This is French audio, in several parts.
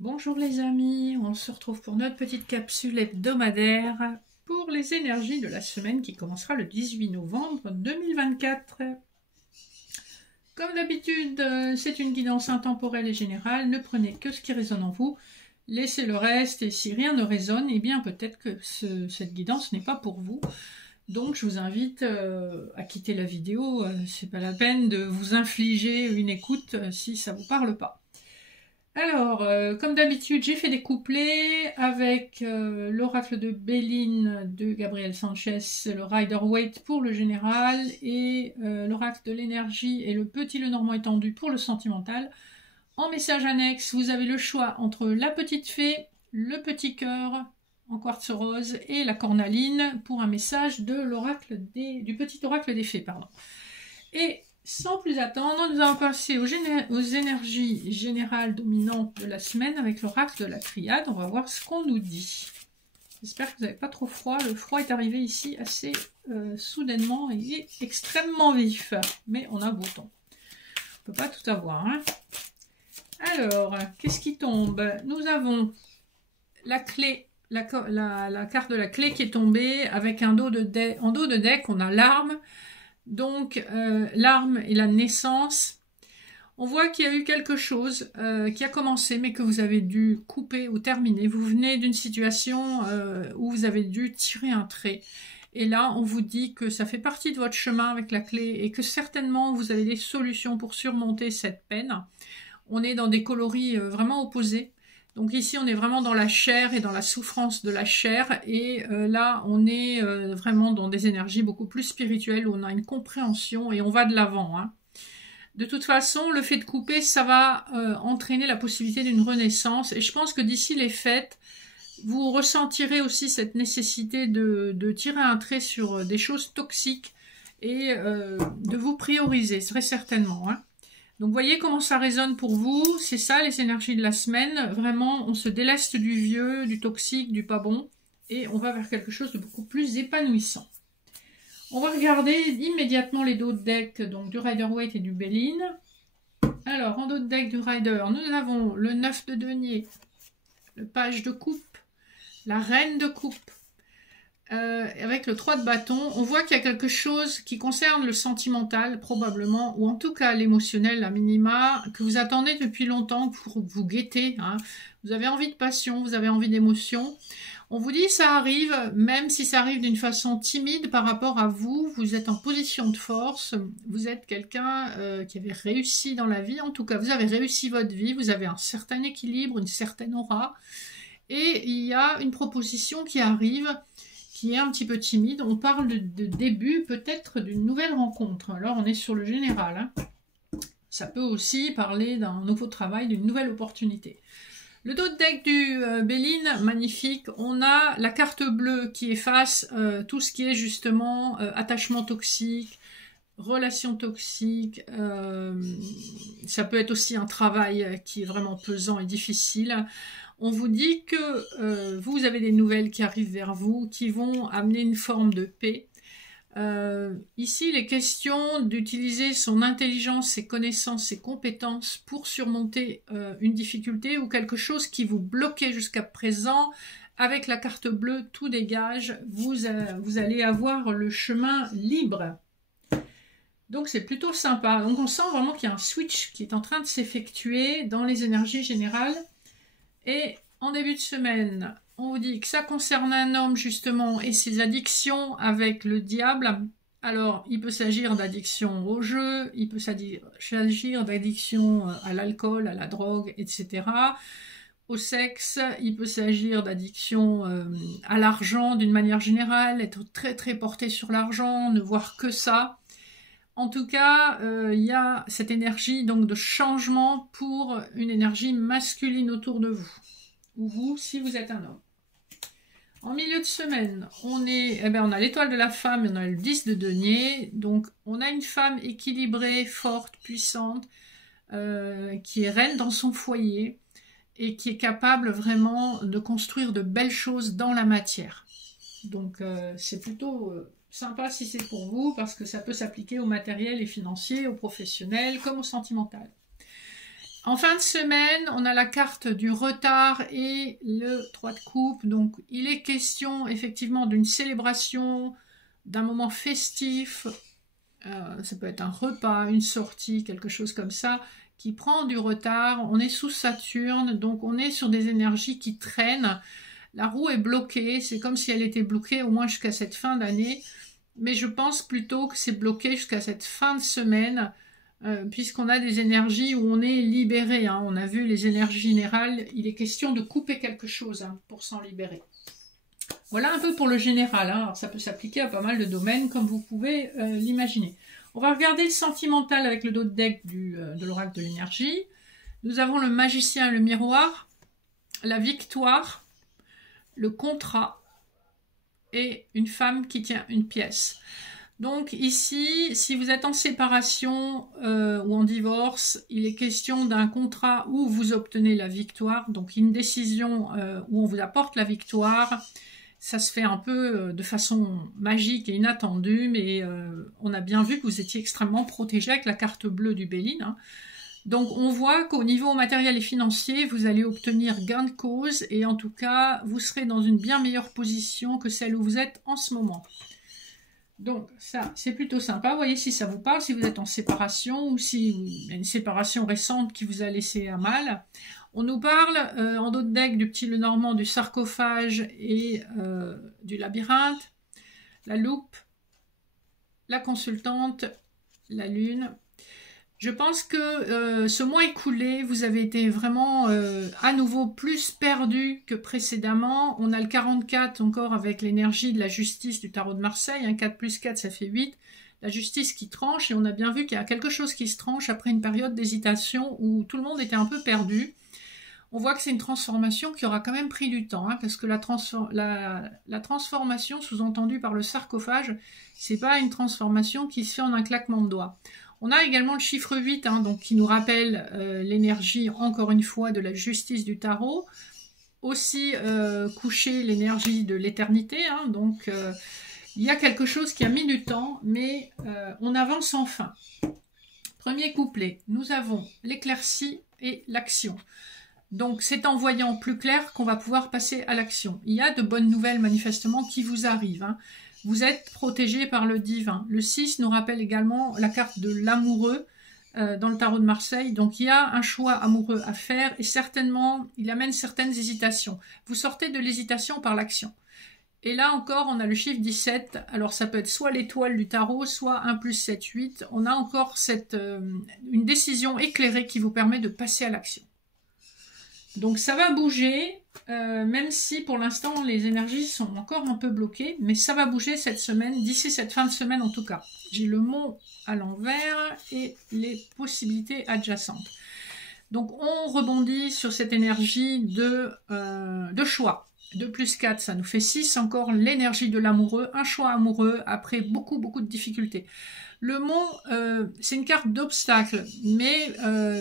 Bonjour les amis, on se retrouve pour notre petite capsule hebdomadaire pour les énergies de la semaine qui commencera le 18 novembre 2024. Comme d'habitude, c'est une guidance intemporelle et générale, ne prenez que ce qui résonne en vous, laissez le reste et si rien ne résonne, eh bien peut-être que cette guidance n'est pas pour vous. Donc je vous invite à quitter la vidéo, c'est pas la peine de vous infliger une écoute si ça vous parle pas. Alors, comme d'habitude, j'ai fait des couplets avec l'oracle de Béline de Gabriel Sanchez, le Rider-Waite pour le général, et l'oracle de l'énergie et le petit Lenormand étendu pour le sentimental. En message annexe, vous avez le choix entre la petite fée, le petit cœur en quartz rose et la cornaline pour un message de l'oracle du petit oracle des fées. Et sans plus attendre, nous allons passer aux énergies générales dominantes de la semaine avec l'oracle de la triade. On va voir ce qu'on nous dit. J'espère que vous n'avez pas trop froid. Le froid est arrivé ici assez soudainement et il est extrêmement vif. Mais on a beau temps. On ne peut pas tout avoir. Hein. Alors, qu'est-ce qui tombe? Nous avons la clé, la carte de la clé qui est tombée avec un dos de deck. En dos de deck, on a l'arme. Donc, l'arme et la naissance. On voit qu'il y a eu quelque chose qui a commencé, mais que vous avez dû couper ou terminer. Vous venez d'une situation où vous avez dû tirer un trait. Et là, on vous dit que ça fait partie de votre chemin avec la clé et que certainement, vous avez des solutions pour surmonter cette peine. On est dans des coloris vraiment opposés. Donc ici, on est vraiment dans la chair et dans la souffrance de la chair. Et là, on est vraiment dans des énergies beaucoup plus spirituelles où on a une compréhension et on va de l'avant. Hein. De toute façon, le fait de couper, ça va entraîner la possibilité d'une renaissance. Et je pense que d'ici les fêtes, vous ressentirez aussi cette nécessité de tirer un trait sur des choses toxiques et de vous prioriser, très certainement. Hein. Donc, voyez comment ça résonne pour vous. C'est ça, les énergies de la semaine. Vraiment, on se déleste du vieux, du toxique, du pas bon. Et on va vers quelque chose de beaucoup plus épanouissant. On va regarder immédiatement les dos de deck donc, du Rider-Waite et du Béline. Alors, en dos de deck du Rider, nous avons le 9 de denier, le page de coupe, la reine de coupe. Avec le 3 de bâton, on voit qu'il y a quelque chose qui concerne le sentimental, probablement, ou en tout cas l'émotionnel, à minima, que vous attendez depuis longtemps, que vous guettez. Hein. Vous avez envie de passion, vous avez envie d'émotion. On vous dit ça arrive, même si ça arrive d'une façon timide par rapport à vous, vous êtes en position de force, vous êtes quelqu'un qui avait réussi dans la vie, en tout cas vous avez réussi votre vie, vous avez un certain équilibre, une certaine aura, et il y a une proposition qui arrive, qui est un petit peu timide. On parle de début peut-être d'une nouvelle rencontre. Alors on est sur le général. Hein. Ça peut aussi parler d'un nouveau travail, d'une nouvelle opportunité. Le dos de deck du Béline, magnifique. On a la carte bleue qui efface tout ce qui est justement attachement toxique, relation toxique. Ça peut être aussi un travail qui est vraiment pesant et difficile. On vous dit que vous avez des nouvelles qui arrivent vers vous, qui vont amener une forme de paix. Ici, il est question d'utiliser son intelligence, ses connaissances, ses compétences pour surmonter une difficulté ou quelque chose qui vous bloquait jusqu'à présent. Avec la carte bleue, tout dégage. Vous allez avoir le chemin libre. Donc, c'est plutôt sympa. Donc, on sent vraiment qu'il y a un switch qui est en train de s'effectuer dans les énergies générales. Et en début de semaine, on vous dit que ça concerne un homme justement et ses addictions avec le diable. Alors, il peut s'agir d'addiction au jeu, il peut s'agir d'addiction à l'alcool, à la drogue, etc. Au sexe, il peut s'agir d'addiction à l'argent d'une manière générale, être très très porté sur l'argent, ne voir que ça. En tout cas, il y a cette énergie donc de changement pour une énergie masculine autour de vous. Ou vous, si vous êtes un homme. En milieu de semaine, on a l'étoile de la femme et on a le 10 de denier. Donc, on a une femme équilibrée, forte, puissante, qui est reine dans son foyer et qui est capable vraiment de construire de belles choses dans la matière. Donc, c'est plutôt... sympa si c'est pour vous, parce que ça peut s'appliquer au matériel et financier, au professionnel, comme au sentimental. En fin de semaine, on a la carte du retard et le 3 de coupe. Donc, il est question effectivement d'une célébration, d'un moment festif. Ça peut être un repas, une sortie, quelque chose comme ça, qui prend du retard. On est sous Saturne, donc on est sur des énergies qui traînent. La roue est bloquée. C'est comme si elle était bloquée au moins jusqu'à cette fin d'année. Mais je pense plutôt que c'est bloqué jusqu'à cette fin de semaine. Puisqu'on a des énergies où on est libéré, hein. On a vu les énergies générales, il est question de couper quelque chose hein, pour s'en libérer. Voilà un peu pour le général, hein. Alors, ça peut s'appliquer à pas mal de domaines comme vous pouvez l'imaginer. On va regarder le sentimental avec le dos de deck de l'oracle de l'énergie. Nous avons le magicien et le miroir, la victoire, le contrat et une femme qui tient une pièce. Donc ici, si vous êtes en séparation ou en divorce, il est question d'un contrat où vous obtenez la victoire, donc une décision où on vous apporte la victoire. Ça se fait un peu de façon magique et inattendue, mais on a bien vu que vous étiez extrêmement protégé avec la carte bleue du Béline. Hein. Donc on voit qu'au niveau matériel et financier, vous allez obtenir gain de cause et en tout cas, vous serez dans une bien meilleure position que celle où vous êtes en ce moment. Donc ça, c'est plutôt sympa. Voyez si ça vous parle, si vous êtes en séparation ou si il y a une séparation récente qui vous a laissé à mal. On nous parle en dos de deck du petit Lenormand, du sarcophage et du labyrinthe, la loupe, la consultante, la lune. Je pense que ce mois écoulé, vous avez été vraiment à nouveau plus perdu que précédemment. On a le 44 encore avec l'énergie de la justice du tarot de Marseille. Un 4 plus 4, ça fait 8. La justice qui tranche et on a bien vu qu'il y a quelque chose qui se tranche après une période d'hésitation où tout le monde était un peu perdu. On voit que c'est une transformation qui aura quand même pris du temps, hein, parce que la transformation sous-entendue par le sarcophage, c'est pas une transformation qui se fait en un claquement de doigts. On a également le chiffre 8, hein, donc, qui nous rappelle l'énergie, encore une fois, de la justice du tarot. Aussi coucher l'énergie de l'éternité. Hein, donc, il y a quelque chose qui a mis du temps, mais on avance enfin. Premier couplet, nous avons l'éclaircie et l'action. Donc, c'est en voyant plus clair qu'on va pouvoir passer à l'action. Il y a de bonnes nouvelles, manifestement, qui vous arrivent. Hein. Vous êtes protégé par le divin. Le 6 nous rappelle également la carte de l'amoureux dans le tarot de Marseille. Donc, il y a un choix amoureux à faire et certainement, il amène certaines hésitations. Vous sortez de l'hésitation par l'action. Et là encore, on a le chiffre 17. Alors, ça peut être soit l'étoile du tarot, soit 1 plus 7, 8. On a encore une décision éclairée qui vous permet de passer à l'action. Donc ça va bouger, même si pour l'instant les énergies sont encore un peu bloquées, mais ça va bouger cette semaine, d'ici cette fin de semaine en tout cas. J'ai le mot à l'envers et les possibilités adjacentes. Donc on rebondit sur cette énergie de choix. 2 plus 4, ça nous fait 6, encore l'énergie de l'amoureux, un choix amoureux après beaucoup de difficultés. Le mont, c'est une carte d'obstacle, mais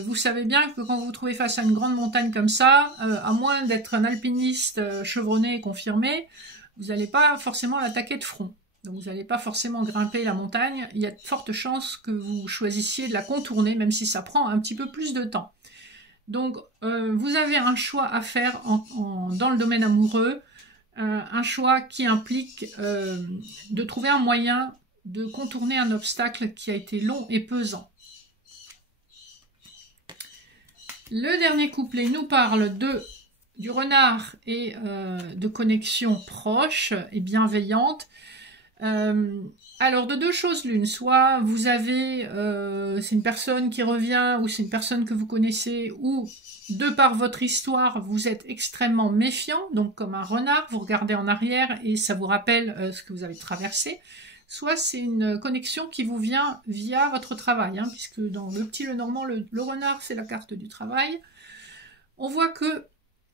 vous savez bien que quand vous vous trouvez face à une grande montagne comme ça, à moins d'être un alpiniste chevronné et confirmé, vous n'allez pas forcément l'attaquer de front. Donc vous n'allez pas forcément grimper la montagne, il y a de fortes chances que vous choisissiez de la contourner, même si ça prend un petit peu plus de temps. Donc vous avez un choix à faire dans le domaine amoureux, un choix qui implique de trouver un moyen de contourner un obstacle qui a été long et pesant. Le dernier couplet nous parle du renard et de connexion proche et bienveillante. Alors de deux choses l'une, soit vous avez c'est une personne qui revient ou c'est une personne que vous connaissez ou de par votre histoire vous êtes extrêmement méfiant, donc comme un renard, vous regardez en arrière et ça vous rappelle ce que vous avez traversé. Soit c'est une connexion qui vous vient via votre travail, hein, puisque dans le petit Lenormand, le renard, c'est la carte du travail. On voit que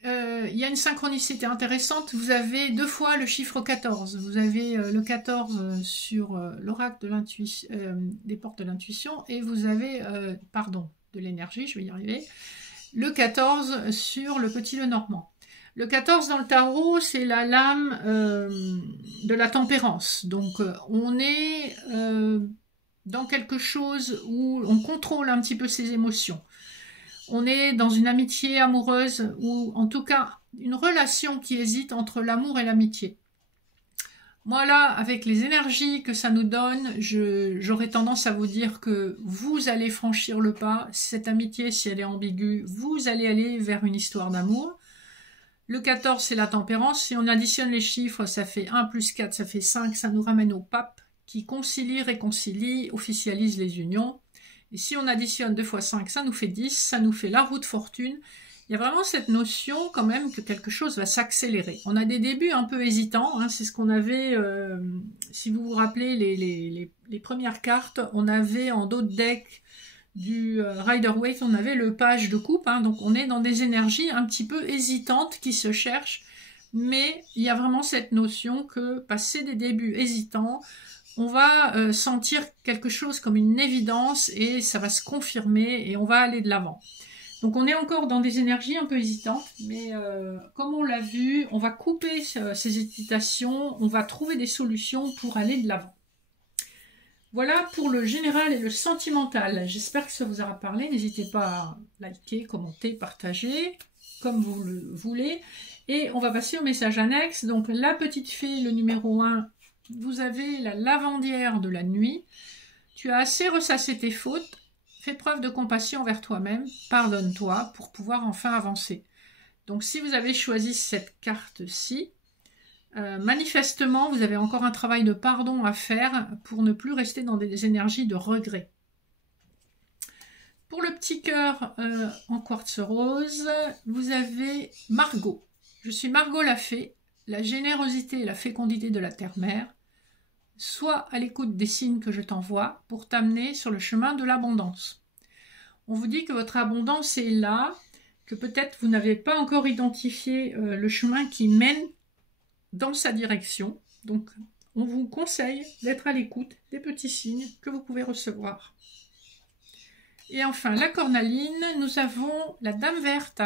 il y a une synchronicité intéressante. Vous avez 2 fois le chiffre 14. Vous avez le 14 sur l'oracle de l'intuition, des portes de l'intuition, et vous avez, de l'énergie, je vais y arriver, le 14 sur le petit Lenormand. Le 14 dans le tarot, c'est la lame de la tempérance. Donc, on est dans quelque chose où on contrôle un petit peu ses émotions. On est dans une amitié amoureuse ou en tout cas une relation qui hésite entre l'amour et l'amitié. Moi là, avec les énergies que ça nous donne, j'aurais tendance à vous dire que vous allez franchir le pas. Cette amitié, si elle est ambiguë, vous allez aller vers une histoire d'amour. Le 14, c'est la tempérance. Si on additionne les chiffres, ça fait 1 plus 4, ça fait 5. Ça nous ramène au pape qui concilie, réconcilie, officialise les unions. Et si on additionne 2 fois 5, ça nous fait 10. Ça nous fait la roue de fortune. Il y a vraiment cette notion quand même que quelque chose va s'accélérer. On a des débuts un peu hésitants. Hein, c'est ce qu'on avait, si vous vous rappelez, les premières cartes, on avait en dos de deck du Rider-Waite, on avait le page de coupe, hein, donc on est dans des énergies un petit peu hésitantes qui se cherchent, mais il y a vraiment cette notion que, passé des débuts hésitants, on va sentir quelque chose comme une évidence et ça va se confirmer et on va aller de l'avant. Donc on est encore dans des énergies un peu hésitantes, mais comme on l'a vu, on va couper ces hésitations, on va trouver des solutions pour aller de l'avant. Voilà pour le général et le sentimental. J'espère que ça vous aura parlé. N'hésitez pas à liker, commenter, partager, comme vous le voulez. Et on va passer au message annexe. Donc la petite fée, le numéro 1, vous avez la lavandière de la nuit. Tu as assez ressassé tes fautes. Fais preuve de compassion envers toi-même. Pardonne-toi pour pouvoir enfin avancer. Donc si vous avez choisi cette carte-ci, manifestement, vous avez encore un travail de pardon à faire pour ne plus rester dans des énergies de regret. Pour le petit cœur en quartz rose, vous avez Margot. Je suis Margot la fée, la générosité et la fécondité de la terre-mère. Sois à l'écoute des signes que je t'envoie pour t'amener sur le chemin de l'abondance. On vous dit que votre abondance est là, que peut-être vous n'avez pas encore identifié le chemin qui mène dans sa direction. Donc, on vous conseille d'être à l'écoute des petits signes que vous pouvez recevoir. Et enfin, la cornaline, nous avons la Dame verte.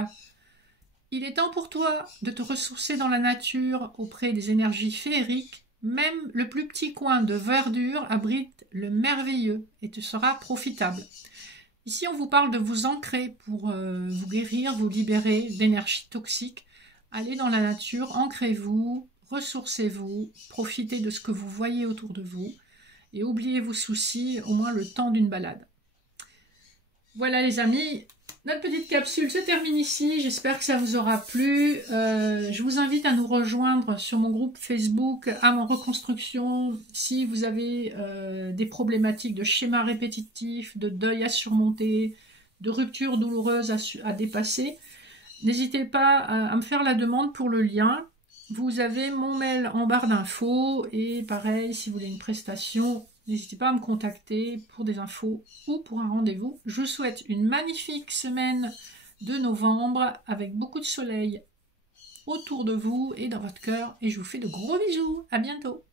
Il est temps pour toi de te ressourcer dans la nature auprès des énergies féeriques. Même le plus petit coin de verdure abrite le merveilleux et te sera profitable. Ici, on vous parle de vous ancrer pour vous guérir, vous libérer d'énergie toxique. Allez dans la nature, ancrez-vous, ressourcez-vous, profitez de ce que vous voyez autour de vous et oubliez vos soucis au moins le temps d'une balade. Voilà les amis, notre petite capsule se termine ici, j'espère que ça vous aura plu. Je vous invite à nous rejoindre sur mon groupe Facebook Âme en reconstruction si vous avez des problématiques de schémas répétitifs, de deuil à surmonter, de ruptures douloureuses à dépasser. N'hésitez pas à me faire la demande pour le lien. Vous avez mon mail en barre d'infos et pareil, si vous voulez une prestation, n'hésitez pas à me contacter pour des infos ou pour un rendez-vous. Je vous souhaite une magnifique semaine de novembre avec beaucoup de soleil autour de vous et dans votre cœur et je vous fais de gros bisous. À bientôt.